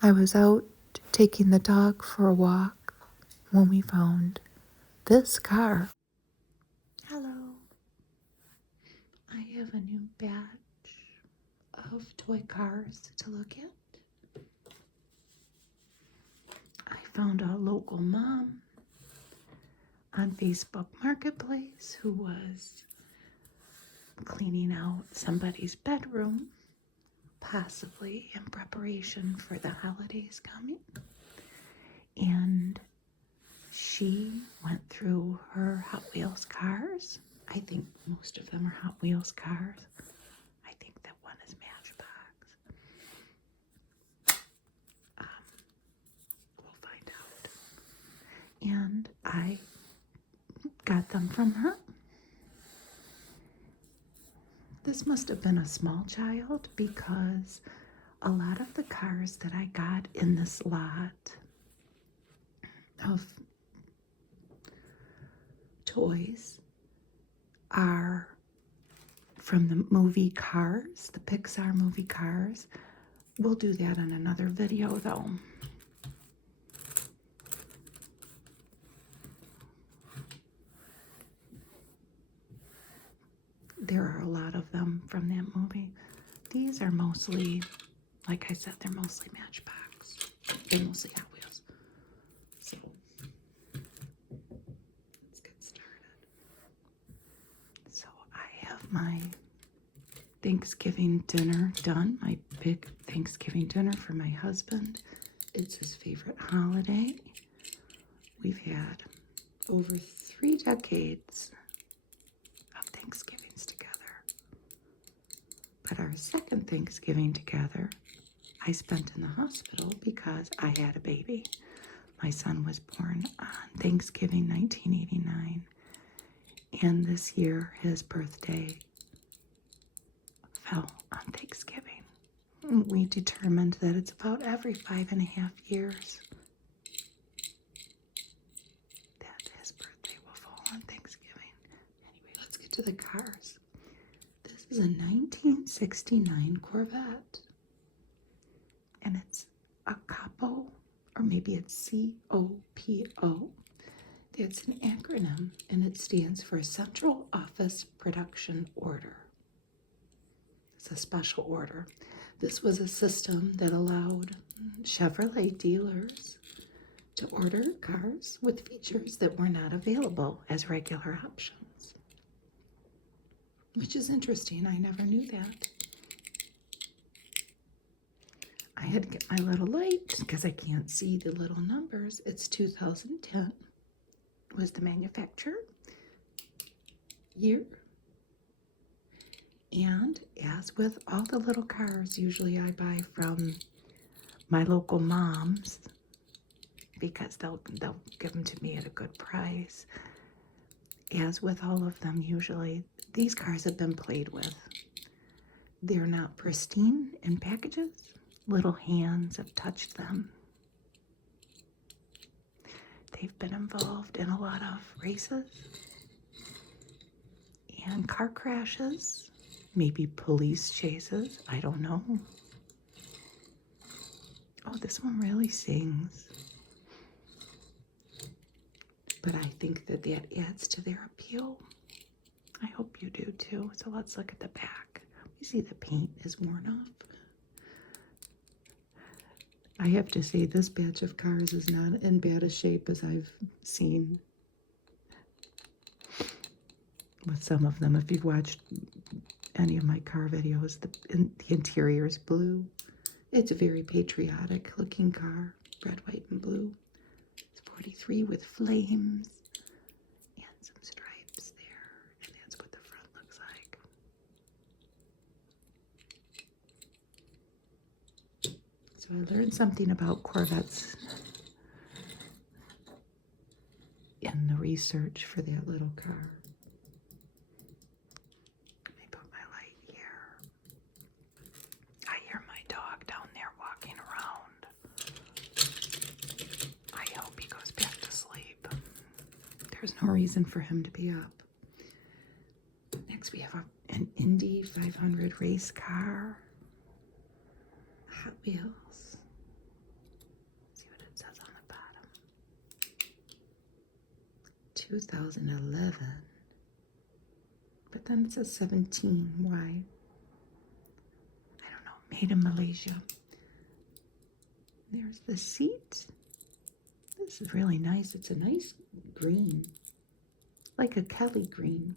I was out taking the dog for a walk when we found this car. Hello. I have a new batch of toy cars to look at. I found a local mom on Facebook Marketplace who was cleaning out somebody's bedroom, possibly in preparation for the holidays coming. And she went through her Hot Wheels cars. I think most of them are Hot Wheels cars. I think that one is Matchbox. We'll find out. And I got them from her. This must have been a small child because a lot of the cars that I got in this lot of toys are from the movie Cars, the Pixar movie Cars. We'll do that in another video though. There are a lot of them from that movie. These are mostly, like I said, they're mostly Matchbox. They're mostly Hot Wheels. So, let's get started. So, I have my Thanksgiving dinner done. My big Thanksgiving dinner for my husband. It's his favorite holiday. We've had over 3 decades of Thanksgivings together. But our second Thanksgiving together, I spent in the hospital because I had a baby. My son was born on Thanksgiving 1989. And this year, his birthday fell on Thanksgiving. We determined that it's about every 5.5 years that his birthday will fall on Thanksgiving. Anyway, let's get to the cars. This is a 1969 Corvette. And it's a Capo, or maybe it's C-O-P-O. That's an acronym, and it stands for Central Office Production Order. It's a special order. This was a system that allowed Chevrolet dealers to order cars with features that were not available as regular options. Which is interesting. I never knew that. I had to get my little light because I can't see the little numbers. It's 2010 was the manufacturer year. And as with all the little cars, usually I buy from my local moms because they'll give them to me at a good price. As with all of them, usually these cars have been played with. They're not pristine in packages. Little hands have touched them. They've been involved in a lot of races and car crashes, maybe police chases, I don't know. Oh, this one really sings. But I think that adds to their appeal. I hope you do too. So let's look at the back. We see the paint is worn off. I have to say this batch of cars is not in bad a shape as I've seen with some of them. If you've watched any of my car videos, the interior is blue. It's a very patriotic looking car, red, white, and blue. It's 43 with flames and some stripes there, and that's what the front looks like. So I learned something about Corvettes in the research for that little car. Let me put my light here. I hear my dog down there walking around. I hope he goes back to sleep. There's no reason for him to be up. Next we have an Indy 500 race car. Hot Wheels. 2011. But then it says 17. Why? I don't know. Made in Malaysia. There's the seat. This is really nice. It's a nice green, like a Kelly green.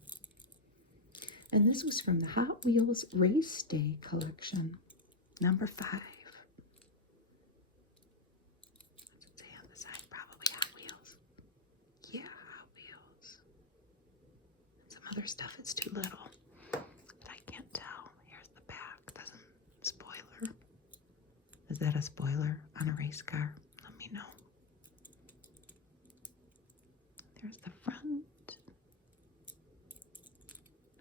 And this was from the Hot Wheels Race Day collection, number 5. What's it say on the side? Probably Hot Wheels. Yeah, Hot Wheels. Some other stuff, it's too little, but I can't tell. Here's the back. Doesn't spoiler. Is that a spoiler on a race car? Let me know. There's the front.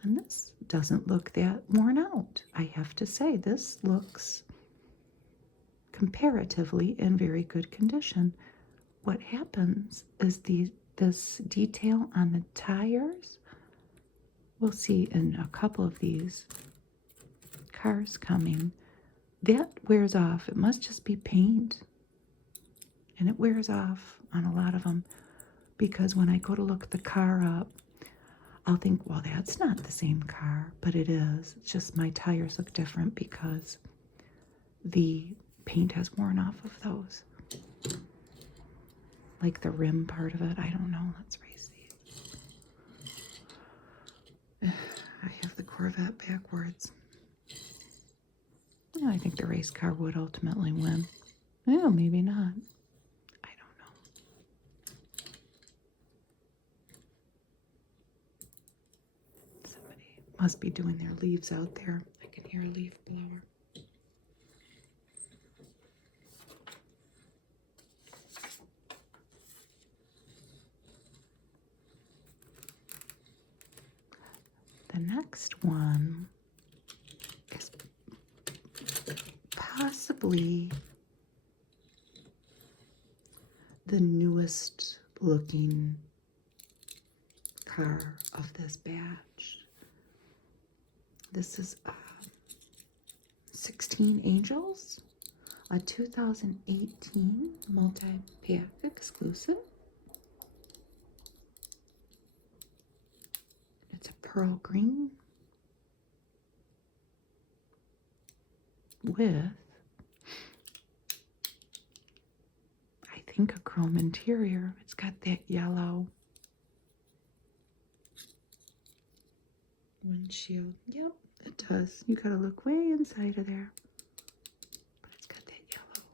And this doesn't look that worn out. I have to say, this looks comparatively in very good condition. What happens is this detail on the tires, we'll see in a couple of these cars coming, that wears off. It must just be paint. And it wears off on a lot of them, because when I go to look the car up, I'll think, well, that's not the same car, but it is. It's just my tires look different because the paint has worn off of those. Like the rim part of it. I don't know. Let's race these. I have the Corvette backwards. I think the race car would ultimately win. Yeah, maybe not. I don't know. Somebody must be doing their leaves out there. I can hear a leaf blower. The next one is possibly the newest looking car of this batch. This is 16 Angels, a 2018 multi-pack exclusive. It's a pearl green with, I think, a chrome interior. It's got that yellow windshield. Yep, it does. You gotta look way inside of there. But it's got that yellow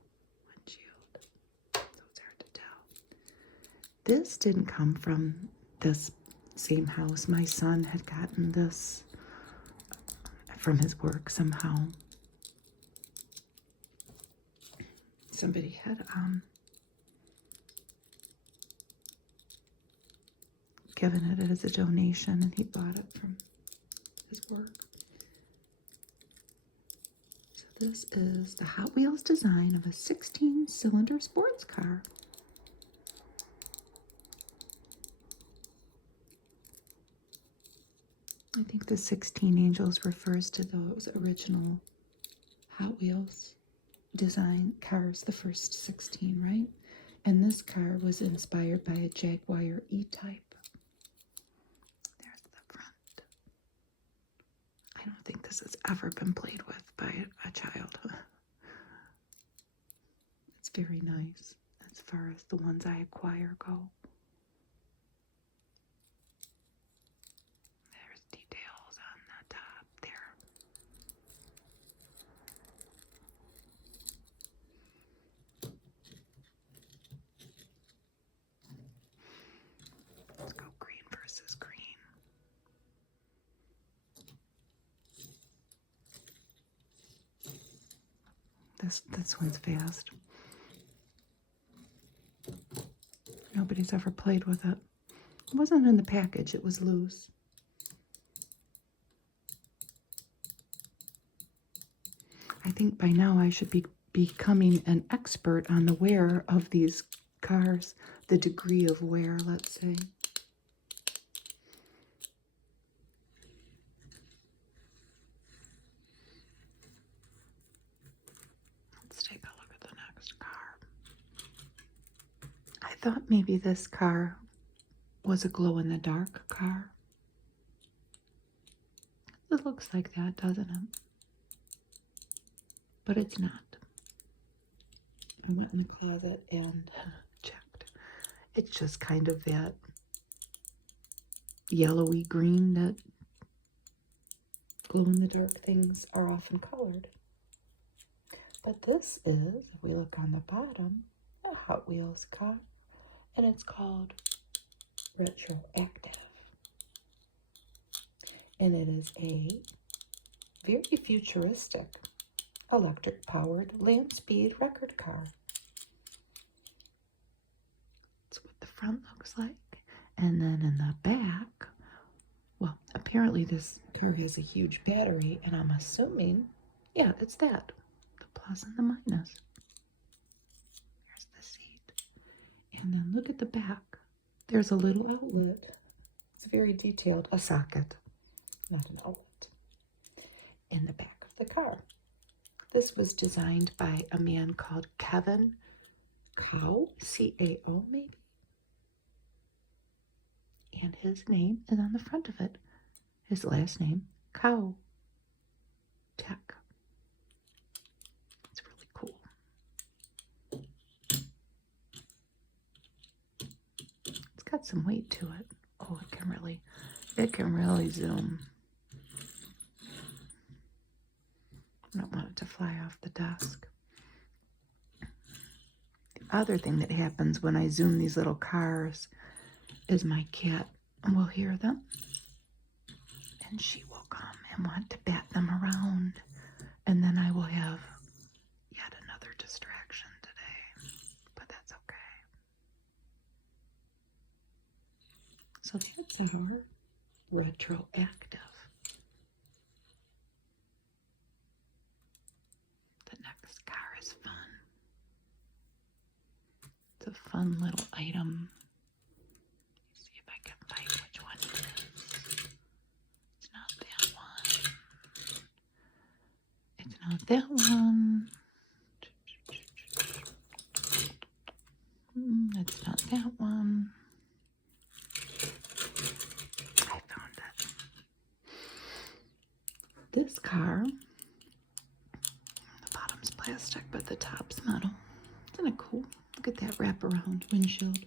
windshield, so it's hard to tell. This didn't come from this same house. My son had gotten this from his work somehow. Somebody had given it as a donation, and he bought it from his work. So this is the Hot Wheels design of a 16-cylinder sports car. I think the 16 Angels refers to those original Hot Wheels design cars, the first 16, right? And this car was inspired by a Jaguar E-Type. There's the front. I don't think this has ever been played with by a child. It's very nice as far as the ones I acquire go. There's details on the top there. Let's go green versus green. This one's fast. Nobody's ever played with it. It wasn't in the package, it was loose. I think by now I should be becoming an expert on the wear of these cars, the degree of wear, let's say. Let's take a look at the next car. I thought maybe this car was a glow-in-the-dark car. It looks like that, doesn't it? But it's not. I went in the closet and checked. It's just kind of that yellowy green that glow-in-the-dark things are often colored. But this is, if we look on the bottom, a Hot Wheels car, and it's called Retroactive. And it is a very futuristic electric-powered land speed record car. That's what the front looks like. And then in the back, well, apparently this car has a huge battery, and I'm assuming, yeah, it's that. The plus and the minus. Here's the seat. And then look at the back. There's a little outlet. It's very detailed. A socket, not an outlet. In the back of the car. This was designed by a man called Kevin Cao, C-A-O maybe. And his name is on the front of it. His last name, Cao Tech. It's really cool. It's got some weight to it. Oh, it can really zoom. I don't want it to fly off the desk. The other thing that happens when I zoom these little cars is my cat will hear them, and she will come and want to bat them around, and then I will have yet another distraction today, but that's okay. So that's our Retroactive. The next car is fun. It's a fun little item. See if I can find which one it is. It's not that one. It's not that one. It's not that one. I found it. This car, the bottom's plastic, but the top's metal. Isn't it cool? Look at that wraparound windshield.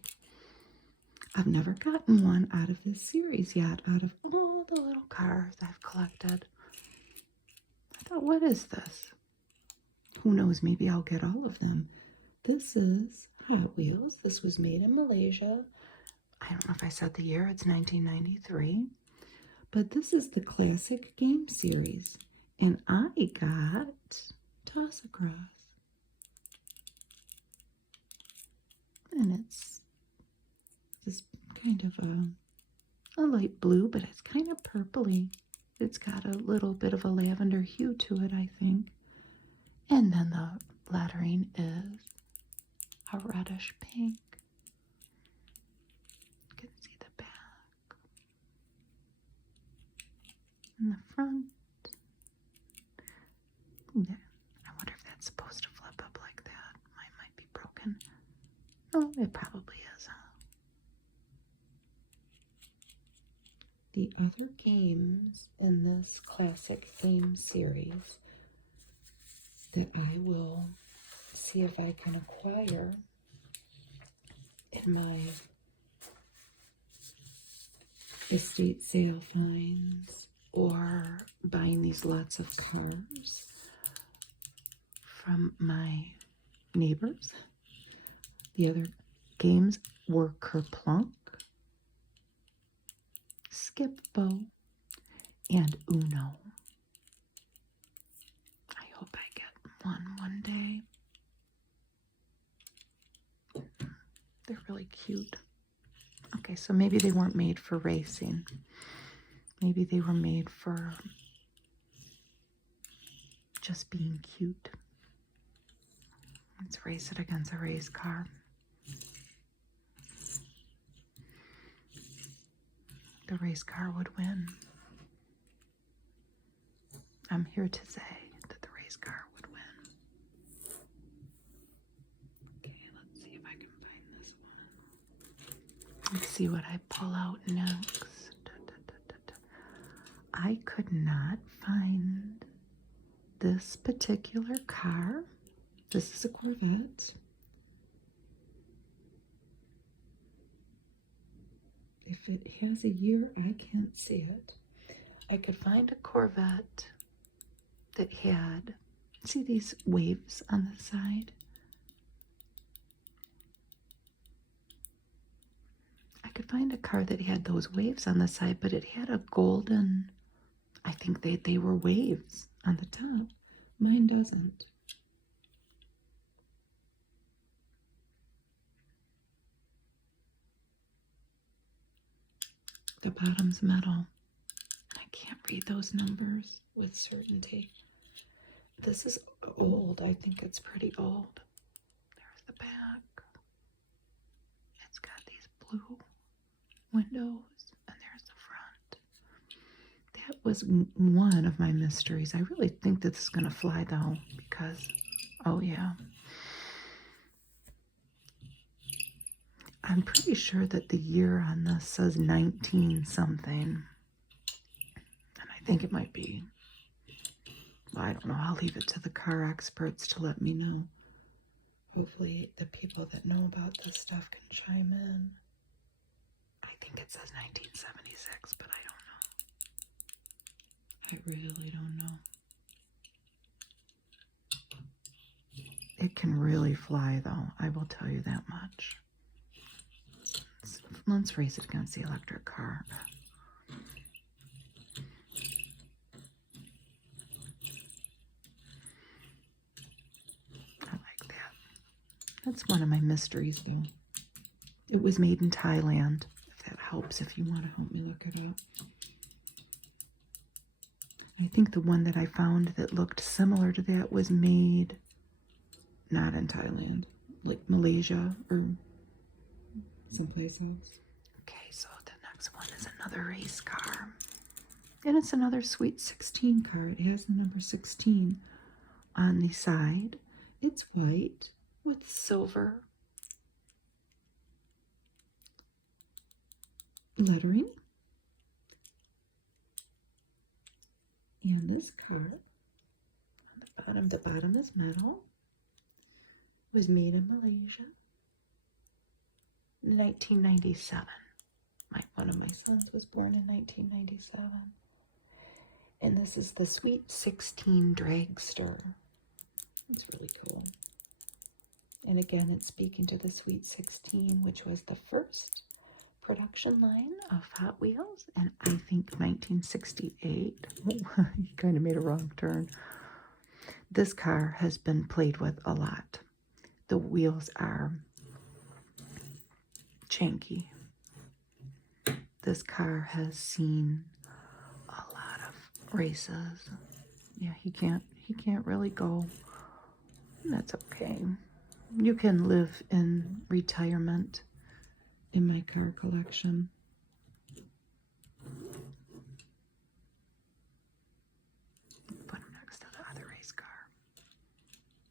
I've never gotten one out of this series yet, out of all the little cars I've collected. I thought, what is this? Who knows, maybe I'll get all of them. This is Hot Wheels. This was made in Malaysia. I don't know if I said the year, it's 1993. But this is the classic game series. And I got Toss Across. And it's this kind of a light blue, but it's kind of purpley. It's got a little bit of a lavender hue to it, I think. And then the lettering is a reddish pink. You can see the back. And the front. Yeah. I wonder if that's supposed to flip up like that. Mine might be broken. Oh, it probably is. The other games in this classic game series that I will see if I can acquire in my estate sale finds or buying these lots of cars from my neighbors. The other games were Kerplunk, Skip-Bo, and Uno. I hope I get one day. They're really cute. Okay, so maybe they weren't made for racing. Maybe they were made for just being cute. Let's race it against a race car. The race car would win. I'm here to say that the race car would win. Okay, let's see if I can find this Let's see what I pull out next. I could not find this particular car. This is a Corvette. If it has a year, I can't see it. I could find a Corvette that had, see these waves on the side? I could find a car that had those waves on the side, but it had a golden, I think they were waves on the top. Mine doesn't. The bottom's metal. I can't read those numbers with certainty. This is old. I think it's pretty old. There's the back. It's got these blue windows, and there's the front. That was one of my mysteries. I really think that this is going to fly, though, because, oh, yeah. I'm pretty sure that the year on this says 19 something. And I think it might be, well, I don't know. I'll leave it to the car experts to let me know. Hopefully the people that know about this stuff can chime in. I think it says 1976, but I don't know. I really don't know. It can really fly, though. I will tell you that much. Let's race it against the electric car. I like that. That's one of my mysteries, though. It was made in Thailand, if that helps, if you want to help me look it up. I think the one that I found that looked similar to that was made not in Thailand, like Malaysia or someplace else. Okay, so the next one is another race car. And it's another Sweet 16 car. It has the number 16 on the side. It's white with silver lettering. And this car, on the bottom is metal, was made in Malaysia. 1997. One of my sons was born in 1997. And this is the Sweet 16 Dragster. It's really cool. And again, it's speaking to the Sweet 16, which was the first production line of Hot Wheels, and I think 1968. Oh, he kind of made a wrong turn. This car has been played with a lot. The wheels are janky. This car has seen a lot of races. Yeah, he can't really go. That's okay. You can live in retirement in my car collection. Put him next to the other race car.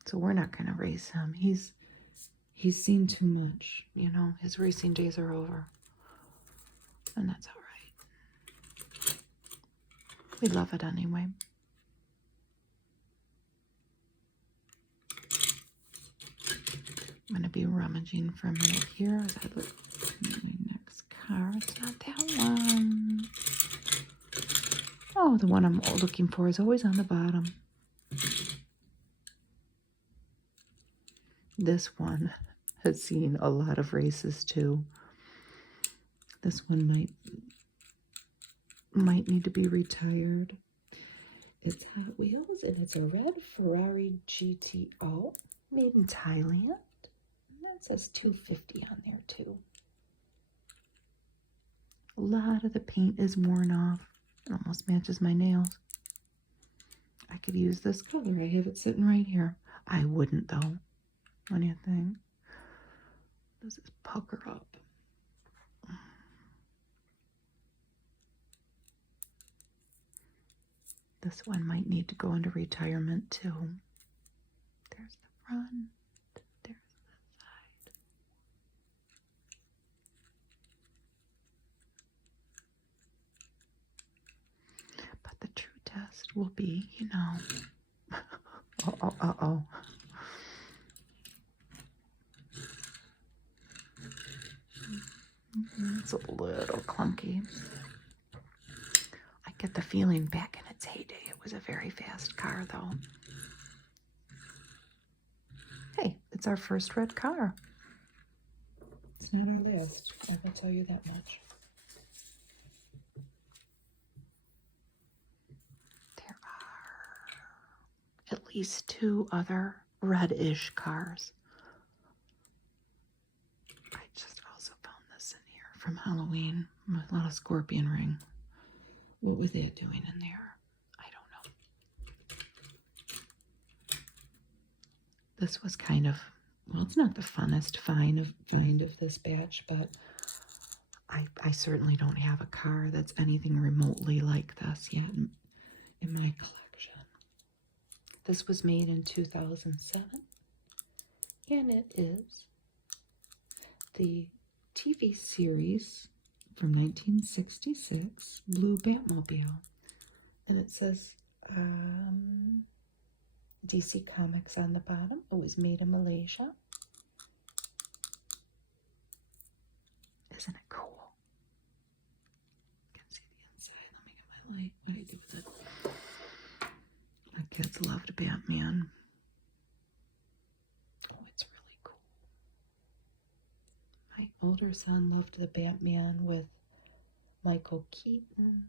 So we're not going to race him. He's seen too much, you know. His racing days are over. And that's all right. We love it anyway. I'm going to be rummaging for a minute here as I look at my next car. It's not that one. Oh, the one I'm looking for is always on the bottom. This one has seen a lot of races too. This one might need to be retired. It's Hot Wheels, and it's a red Ferrari GTO made in Thailand. That says 250 on there too. A lot of the paint is worn off. It almost matches my nails. I could use this color. I have it sitting right here. I wouldn't though. What do you think? Does this pucker up? This one might need to go into retirement too. There's the front. There's the side. will be, you know. Oh. It's a little clunky. I get the feeling back in its heyday, it was a very fast car, though. Hey, it's our first red car. It's not our last, I will tell you that much. There are at least 2 other reddish cars. I just also found this in here from Halloween. A little scorpion ring. What was that doing in there? I don't know. This was kind of, well, it's not the funnest find of this batch, but I certainly don't have a car that's anything remotely like this yet in my collection. This was made in 2007, and it is the TV series from 1966, Blue Batmobile. And it says DC Comics on the bottom. It was made in Malaysia. Isn't it cool? You can see the inside. Let me get my light. What do I do with it? My kids loved Batman. Oh, it's really cool. My older son loved the Batman with Michael Keaton.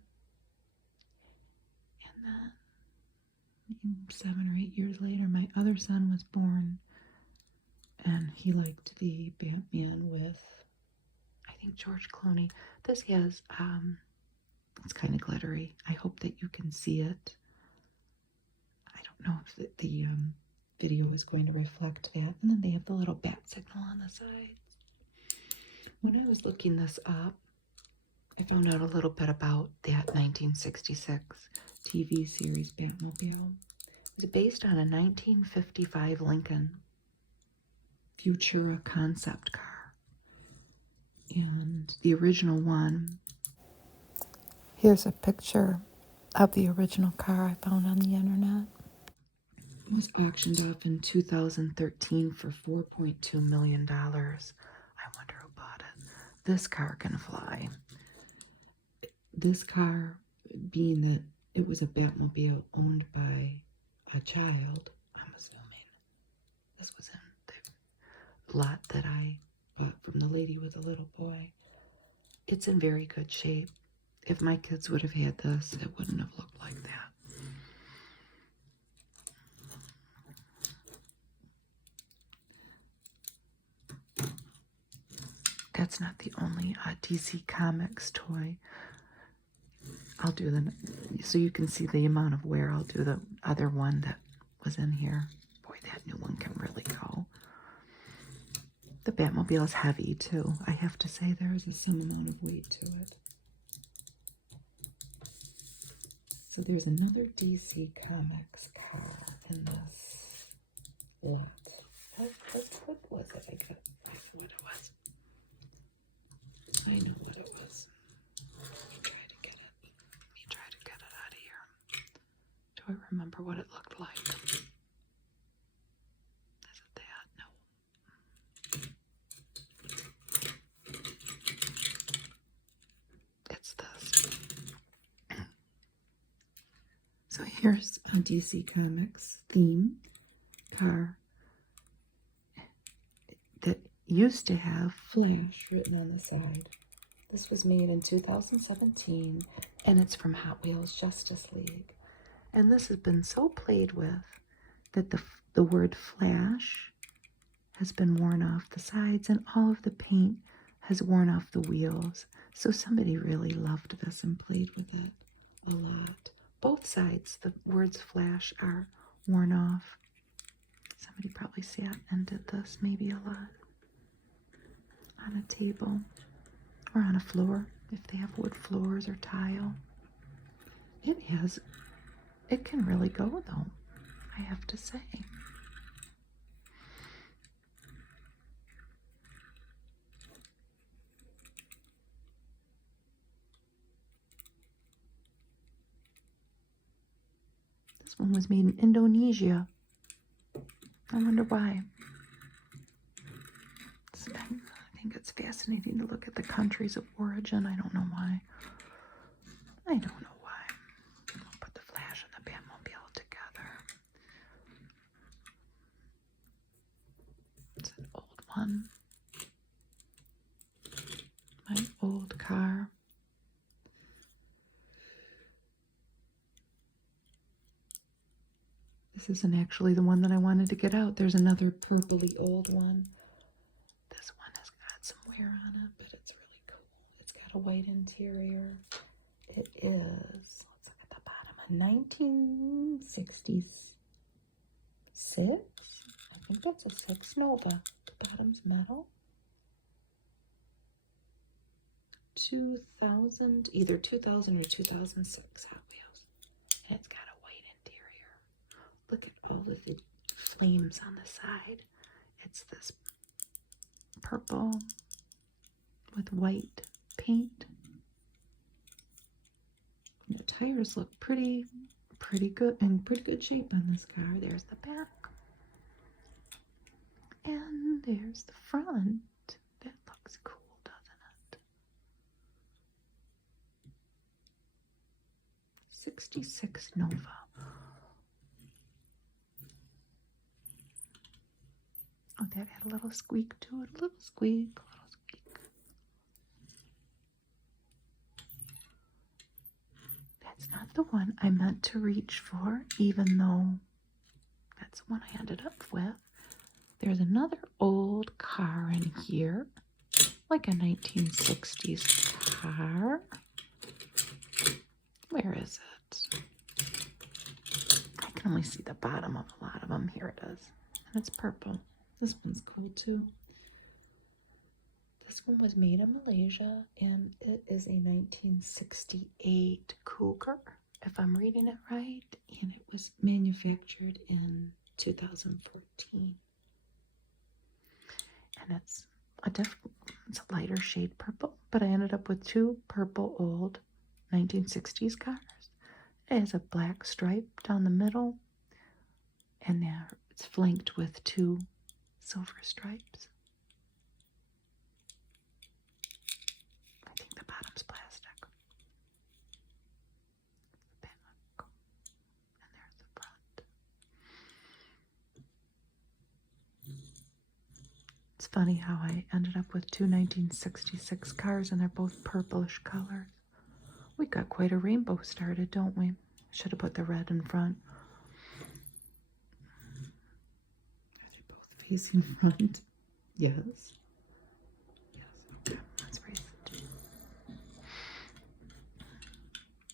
And then 7 or 8 years later, my other son was born, and he liked the Batman with, I think, George Clooney. This has, it's kind of glittery. I hope that you can see it. I don't know if the video is going to reflect that. And then they have the little bat signal on the sides. When I was looking this up, I found out a little bit about that 1966 TV series Batmobile. It was based on a 1955 Lincoln Futura concept car. And the original one, here's a picture of the original car I found on the internet. It was auctioned off in 2013 for $4.2 million. I wonder who bought it. This car can fly. This car, being that it was a Batmobile owned by a child, I'm assuming. This was in the lot that I bought from the lady with a little boy. It's in very good shape. If my kids would have had this, it wouldn't have looked like that. That's not the only DC Comics toy. I'll do the, so you can see the amount of wear. I'll do the other one that was in here. Boy, that new one can really go. The Batmobile is heavy too. I have to say there is some amount of weight to it. So there's another DC Comics car in this lot. What was it? I know what it was. I know what it was. Let me try to get it out of here. Do I remember what it looked like? Is it that? No. It's this. So here's a DC Comics theme car that used to have Flash written on the side. This was made in 2017, and it's from Hot Wheels Justice League. And this has been so played with that the word Flash has been worn off the sides, and all of the paint has worn off the wheels. So somebody really loved this and played with it a lot. Both sides, the words Flash are worn off. Somebody probably sat and did this maybe a lot. On a table or on a floor, if they have wood floors or tile. It can really go though, I have to say. This one was made in Indonesia. I wonder why. I think it's fascinating to look at the countries of origin. I don't know why. I don't know why. I'll put the Flash and the Batmobile together. It's an old one. My old car. This isn't actually the one that I wanted to get out. There's another purpley old one. This one has got some wear on it, but it's really cool. It's got a white interior. It is, let's look at the bottom, a 1966. I think that's a 6 Nova. The bottom's metal. 2000, either 2000 or 2006 Hot Wheels. And it's got a white interior. Look at all of the flames on the side. It's this purple with white paint. The tires look pretty good, in pretty good shape on this car. There's the back. And there's the front. That looks cool, doesn't it? 66 Nova. Oh, that had a little squeak to it. A little squeak, a little squeak. That's not the one I meant to reach for, even though that's the one I ended up with. There's another old car in here, like a 1960s car. Where is it? I can only see the bottom of a lot of them. Here it is. And it's purple. This one's cool too. This one was made in Malaysia, and it is a 1968 Cougar, if I'm reading it right, and it was manufactured in 2014. And it's a lighter shade purple, but I ended up with 2 purple old 1960s cars. It has a black stripe down the middle, and now it's flanked with 2 silver stripes. I think the bottom's plastic. The back. And there's the front. It's funny how I ended up with 2 1966 cars, and they're both purplish colors. We got quite a rainbow started, don't we? Should have put the red in front. Are they both facing front? Yes. Yes, okay. Let's race it.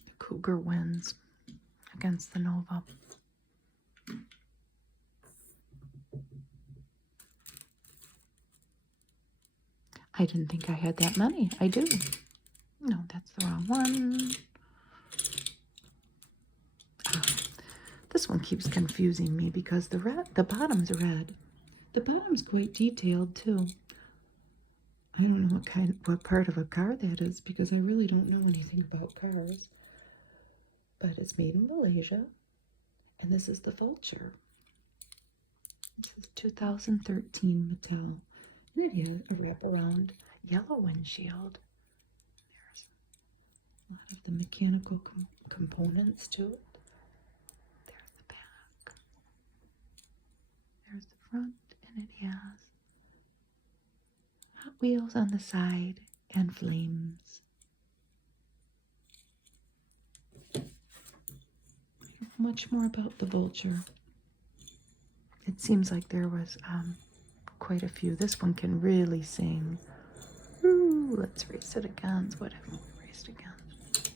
The Cougar wins against the Nova. I didn't think I had that many. I do. No, that's the wrong one. This one keeps confusing me because the bottom's red. The bottom's quite detailed too. I don't know what part of a car that is, because I really don't know anything about cars. But it's made in Malaysia, and this is the Vulture. This is 2013 Mattel, and it has a wraparound yellow windshield. There's a lot of the mechanical components to it. There's the back. There's the front, and it has Hot Wheels on the side and flames. Much more about the Vulture. It seems like there was quite a few. This one can really sing. Ooh, let's race it against. What have we raced against?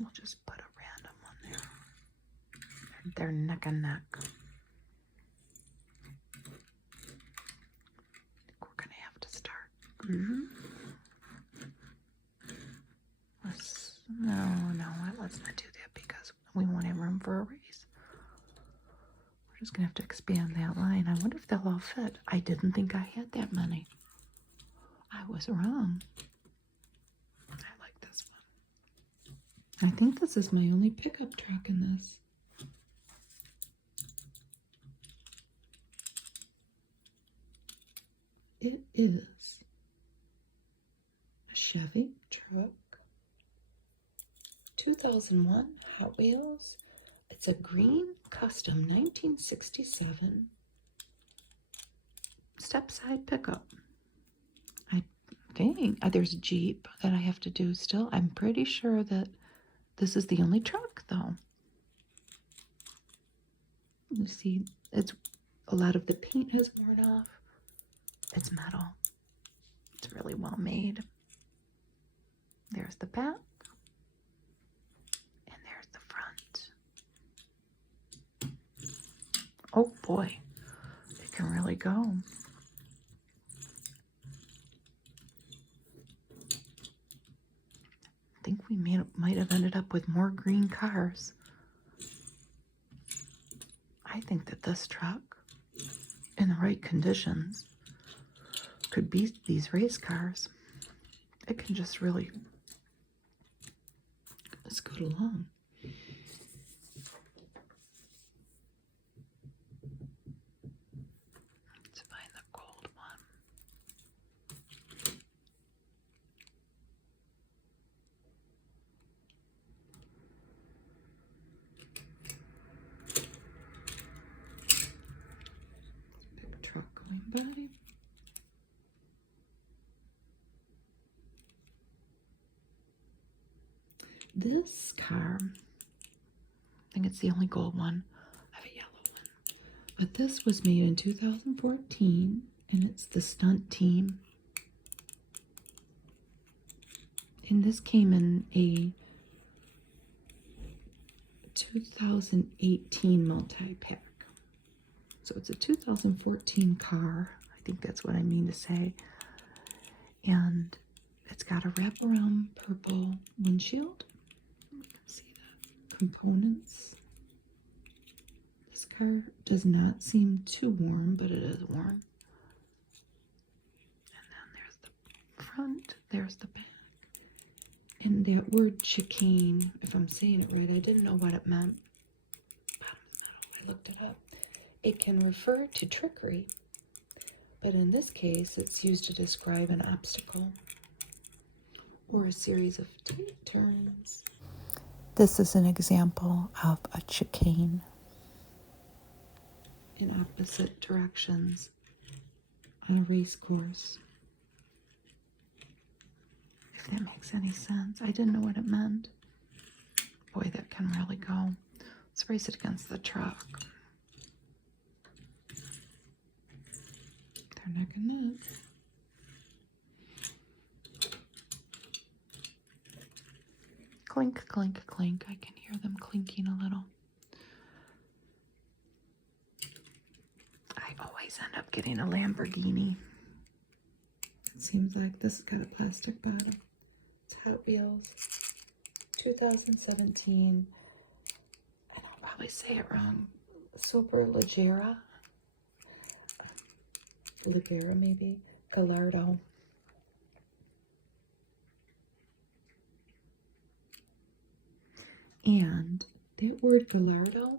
We'll just put a random one there. They're neck and neck. I think we're going to have to start. Let's not do that because we won't have room for a race. We're just going to have to expand that line. I wonder if they'll all fit. I didn't think I had that many. I was wrong. I think this is my only pickup truck in this. It is a Chevy truck, 2001 Hot Wheels. It's a green custom 1967 step-side pickup. I think there's a Jeep that I have to do still. I'm pretty sure that this is the only truck, though. You see, it's a lot of the paint has worn off. It's metal. It's really well made. There's the back. And there's the front. Oh boy, it can really go. I think we might have ended up with more green cars. I think that this truck, in the right conditions, could beat these race cars. It can just really scoot along. Let's find the gold one. Big truck going by. This car, I think it's the only gold one. I have a yellow one. But this was made in 2014, and it's the Stunt Team. And this came in a 2018 multi-pack. So it's a 2014 car. I think that's what I mean to say. And it's got a wraparound purple windshield. You can see that. Components. This car does not seem too warm, but it is warm. And then there's the front, there's the back. And that word chicane, if I'm saying it right, I didn't know what it meant. I looked it up. It can refer to trickery, but in this case, it's used to describe an obstacle or a series of turns. This is an example of a chicane in opposite directions on a race course. If that makes any sense. I didn't know what it meant. Boy, that can really go. Let's race it against the truck. They're neck and neck. Clink, clink, clink. I can hear them clinking a little. I always end up getting a Lamborghini. It seems like this has got a plastic bottom. It's Hot Wheels, 2017. And I'll probably say it wrong. Superleggera. Leggera, maybe. Gallardo. And that word Gallardo,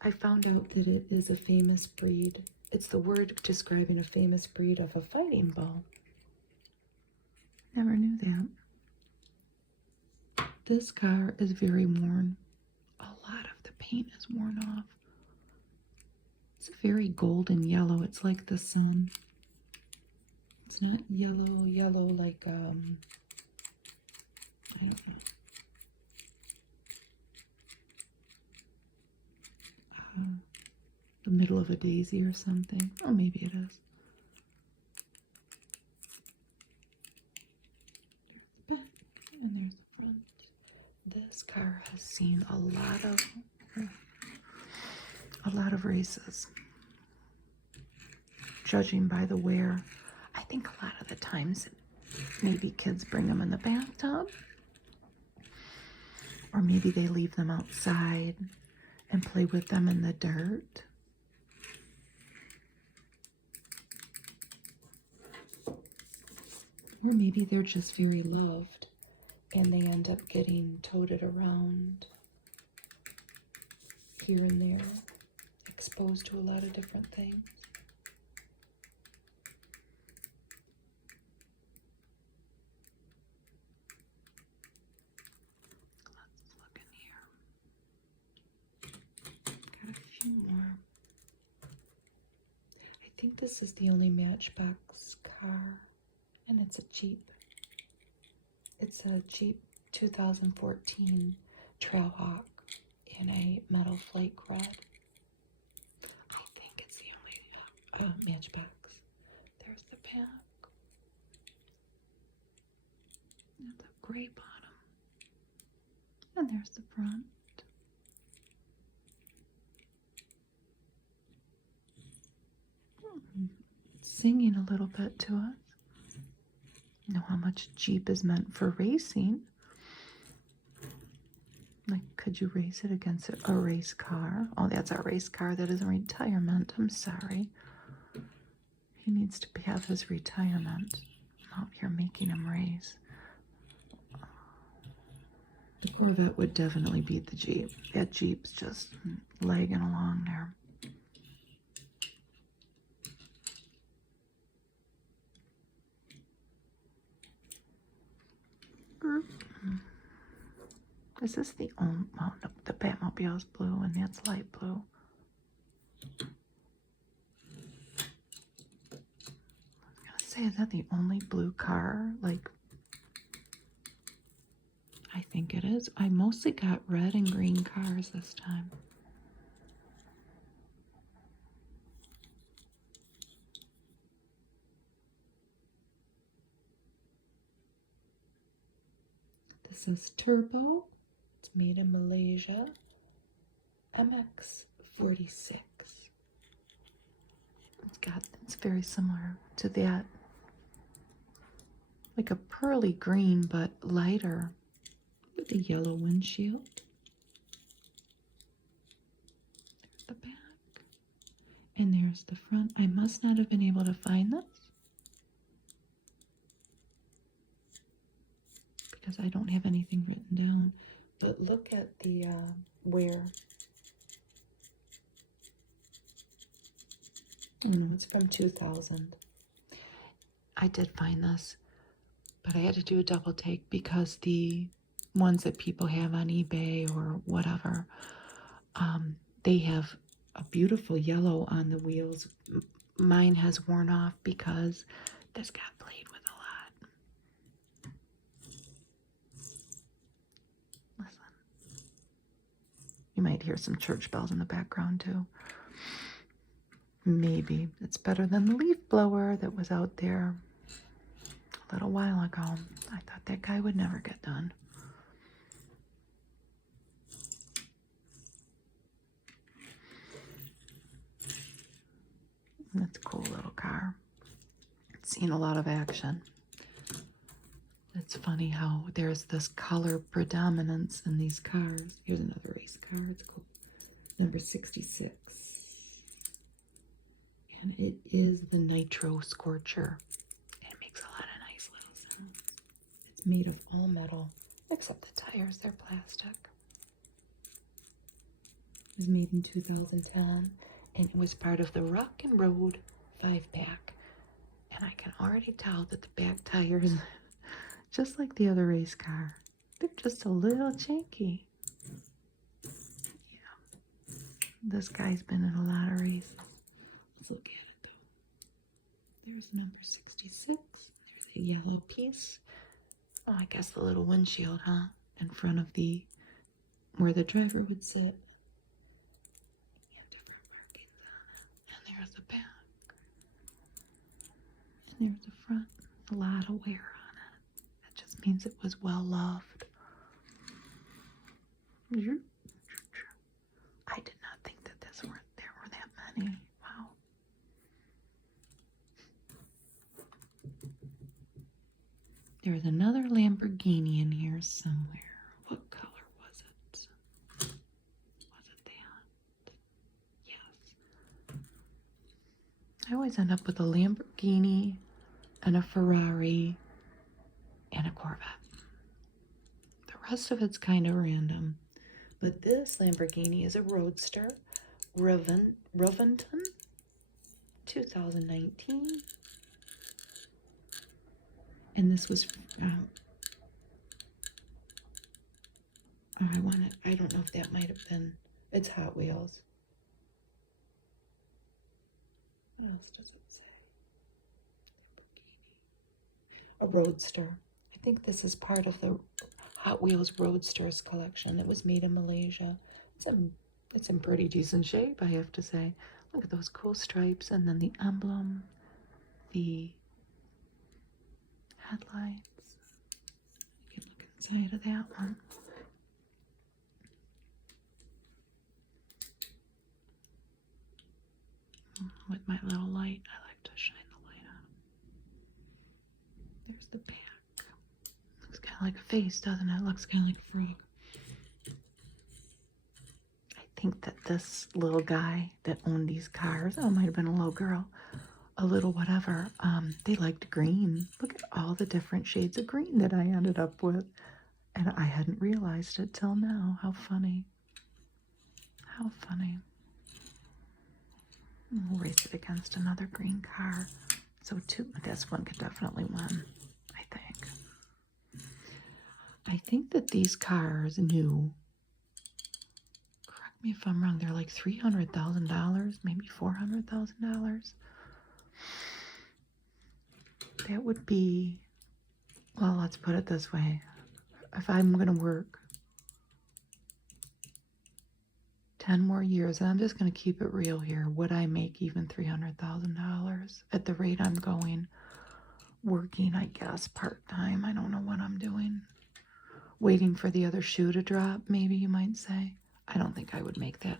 I found out that it is a famous breed. It's the word describing a famous breed of a fighting bull. Never knew that. This car is very worn. A lot of the paint is worn off. It's very golden yellow. It's like the sun. It's not yellow like, I don't know. The middle of a daisy or something. Oh, maybe it is. There's the back and there's the front. This car has seen a lot of races. Judging by the wear, I think a lot of the times maybe kids bring them in the bathtub, or maybe they leave them outside and play with them in the dirt. Or maybe they're just very loved and they end up getting toted around here and there, exposed to a lot of different things. Let's look in here. Got a few more. I think this is the only Matchbox car, and it's a Jeep. It's a Jeep 2014 Trailhawk in a metal flake red. I think it's the only Matchbox. There's the back. And the gray bottom. And there's the front. Singing a little bit to us. You know how much Jeep is meant for racing. Like, could you race it against a race car? Oh, that's a race car. That isn't retirement. I'm sorry. He needs to have his retirement. I'm out here making him race. The Corvette would definitely beat the Jeep. That Jeep's just lagging along there. Is this the only? Oh, no, the Batmobile's blue and that's light blue. I was gonna say, is that the only blue car? Like, I think it is. I mostly got red and green cars this time. This is Turbo. It's made in Malaysia. MX-46. It's very similar to that. Like a pearly green, but lighter. With a yellow windshield. There's the back. And there's the front. I must not have been able to find this, because I don't have anything written down. But look at the wear. It's from 2000. I did find this, but I had to do a double take because the ones that people have on eBay or whatever, they have a beautiful yellow on the wheels. Mine has worn off because this got played with a lot. Listen. You might hear some church bells in the background too. Maybe it's better than the leaf blower that was out there a little while ago. I thought that guy would never get done. That's a cool little car. It's seen a lot of action. It's funny how there's this color predominance in these cars. Here's another race car. It's cool. Number 66. And it is the Nitro Scorcher. And it makes a lot of nice little sounds. It's made of all metal, except the tires, they're plastic. It was made in 2010, and it was part of the Rock and Road 5-pack. And I can already tell that the back tires, just like the other race car, they're just a little janky. Yeah. This guy's been in a lot of races. Let's look at it though. There's number 66. There's a yellow piece. Oh, I guess the little windshield, huh? In front of the, where the driver would sit. You have different markings on it. And there's the back. And there's the front. A lot of wear on it. That just means it was well loved. I did not think that there were that many. Wow. There's another Lamborghini in here somewhere. What color was it? Was it that? Yes. I always end up with a Lamborghini and a Ferrari and a Corvette. rest of it's kind of random. But this Lamborghini is a Roadster, Roventon, 2019. And this was, I don't know if that might have been, it's Hot Wheels. What else does it say? Lamborghini. A Roadster. I think this is part of the Hot Wheels Roadsters collection. It was made in Malaysia. It's in pretty decent shape, I have to say. Look at those cool stripes, and then the emblem, the headlights. You can look inside of that one. With my little light, I like to shine the light on. There's the back. Looks kind of like a face, doesn't it? Looks kind of like a frog. I think that this little guy that owned these cars, oh, it might have been a little girl, a little whatever, they liked green. Look at all the different shades of green that I ended up with. And I hadn't realized it till now. How funny. How funny. We'll race it against another green car. So this one could definitely win, I think. I think that these cars new, correct me if I'm wrong, they're like $300,000, maybe $400,000. That would be, well, let's put it this way. If I'm going to work 10 more years, and I'm just going to keep it real here, would I make even $300,000 at the rate I'm going? Working, I guess, part-time. I don't know what I'm doing. Waiting for the other shoe to drop, maybe you might say. I don't think I would make that.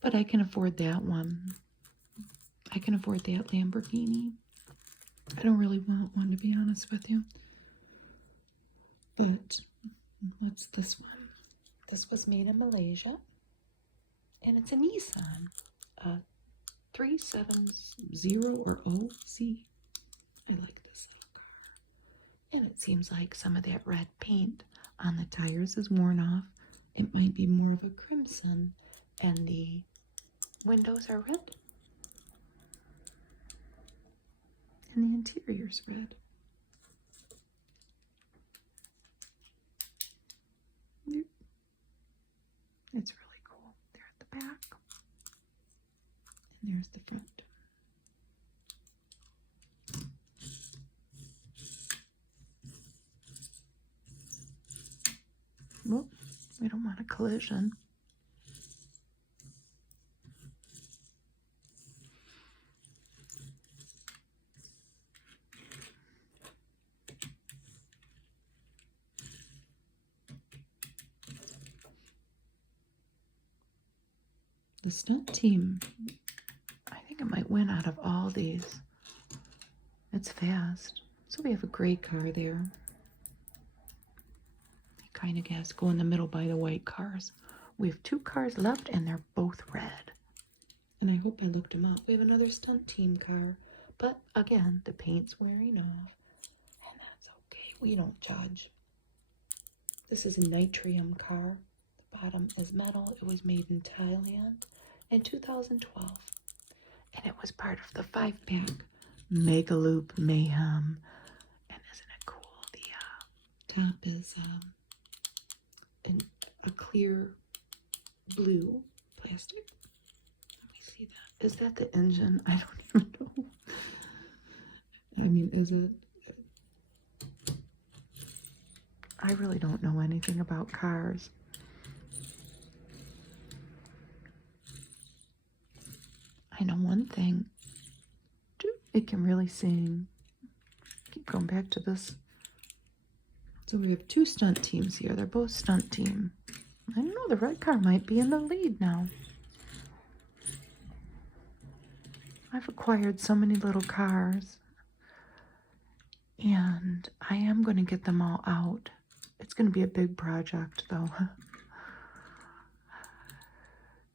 But I can afford that one. I can afford that Lamborghini. I don't really want one, to be honest with you. But what's this one? This was made in Malaysia. And it's a Nissan. 370 or OC. I like this little car. And it seems like some of that red paint on the tires is worn off. It might be more of a crimson. And the windows are red. And the interior's red. It's really cool. There at the back. And there's the front. Well, we don't want a collision. The stunt team, I think it might win out of all these. It's fast. So we have a gray car there. Kind of has to go in the middle by the white cars. We have 2 cars left and they're both red. And I hope I looked them up. We have another stunt team car. But again, the paint's wearing off. And that's okay. We don't judge. This is a Nitrium car. The bottom is metal. It was made in Thailand in 2012. And it was part of the 5-pack Megaloop Mayhem. And isn't it cool? The top is a clear blue plastic. Let me see that. Is that the engine? I don't even know. I mean, is it? I really don't know anything about cars. I know one thing. It can really sing. Keep going back to this. So we have 2 stunt teams here. They're both stunt team. I don't know, the red car might be in the lead now. I've acquired so many little cars. And I am going to get them all out. It's going to be a big project, though.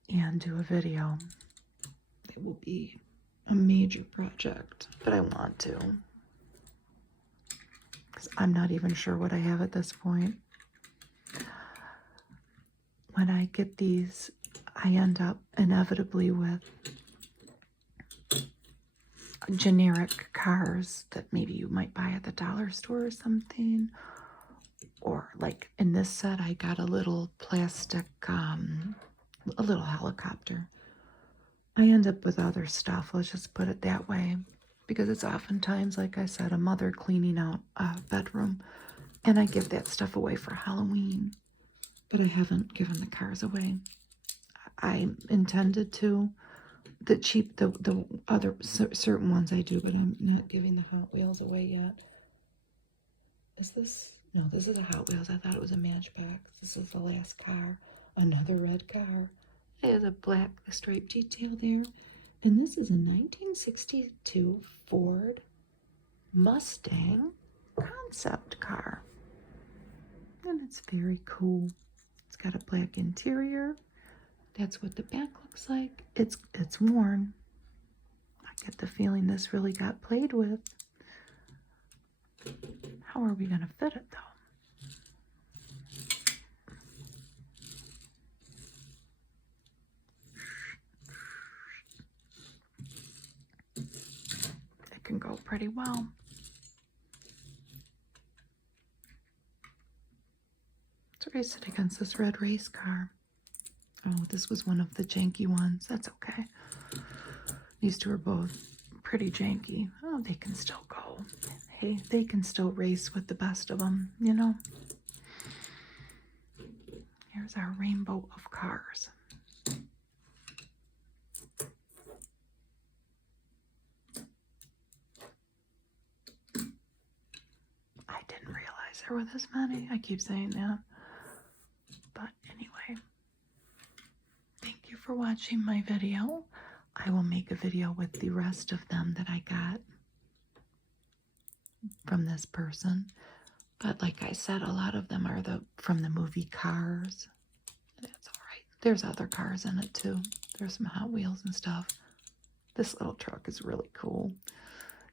And do a video. It will be a major project, but I want to. Because I'm not even sure what I have at this point. when I get these, I end up inevitably with generic cars that maybe you might buy at the dollar store or something. Or like in this set, I got a little plastic, a little helicopter. I end up with other stuff, let's just put it that way, because it's oftentimes, like I said, a mother cleaning out a bedroom, and I give that stuff away for Halloween, but I haven't given the cars away. I intended to. The other certain ones I do, but I'm not giving the Hot Wheels away yet. Is this? No, this is a Hot Wheels. I thought it was a Matchbox. This is the last car. Another red car. It has a black striped detail there. And this is a 1962 Ford Mustang concept car. And it's very cool. It's got a black interior. That's what the back looks like. It's worn. I get the feeling this really got played with. How are we going to fit it, though? It can go pretty well. Let's race it against this red race car. Oh, this was one of the janky ones. That's okay. These two are both pretty janky. Oh, they can still go. Hey, they can still race with the best of them, you know? Here's our rainbow of cars. I didn't realize there were this many. I keep saying that. But anyway, thank you for watching my video. I will make a video with the rest of them that I got from this person. But like I said, a lot of them are from the movie Cars. That's all right. There's other cars in it too. There's some Hot Wheels and stuff. This little truck is really cool.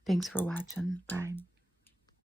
Thanks for watching. Bye.